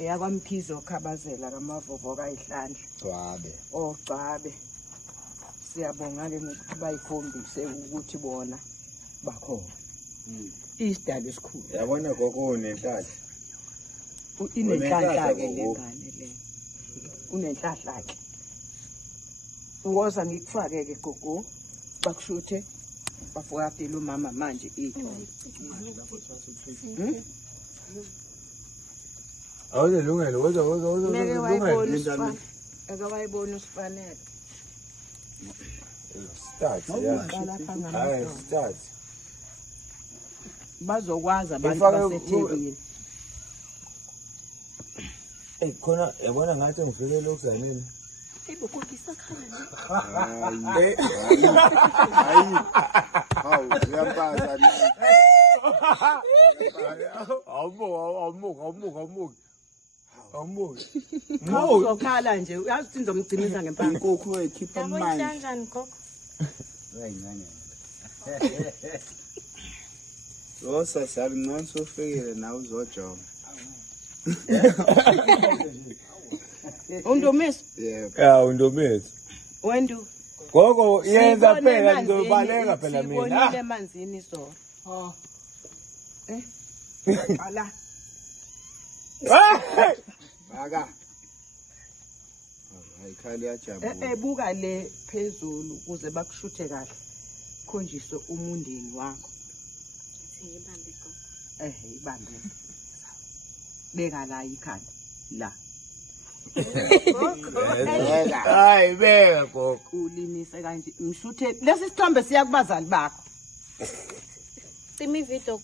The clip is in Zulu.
eyakwamkhizo khabazela kamavovo kaYihlandla Gcwabe. Gcwabe siyabonga ke ngokuthi bayikhombise ukuthi bona bakhona isidalo esikhulu Yabona gogo unenhlahla. Inenhlanhla ke lengane le unenhlahla ke uwoza ngikufake ke gogo bakushuthe bafokadela umama manje Awuze lungelo woza lungelo akawayibona usifanele start start bazokwazi abantu baseThekwini khona yabona ngathi ngifike lokuzaneni Ibukukisa khala. hayi hawu uyampaza awumuki uzokhala nje uyazi ukuthi ngizomgcinisa ngempama inkukhu ekhipha Yabo manje kanjani gogo? Rosa salingcono sofikile nawe uzojonga. Undumisa Yebo. ya undomezi wendu gogo yenza phela ngizobaleka phela mina sibonile emanzini so qala Aka. Ayikhali yajabula. buka le phezulu ukuze bakushuthe kahle khonjiswe umundeni wakho Siyibambe gogo. ibambe beka la ikhanda la hayi beka gogo ulimise kanje ngishuthe lesi sithombe siya kubazali bakho Simi video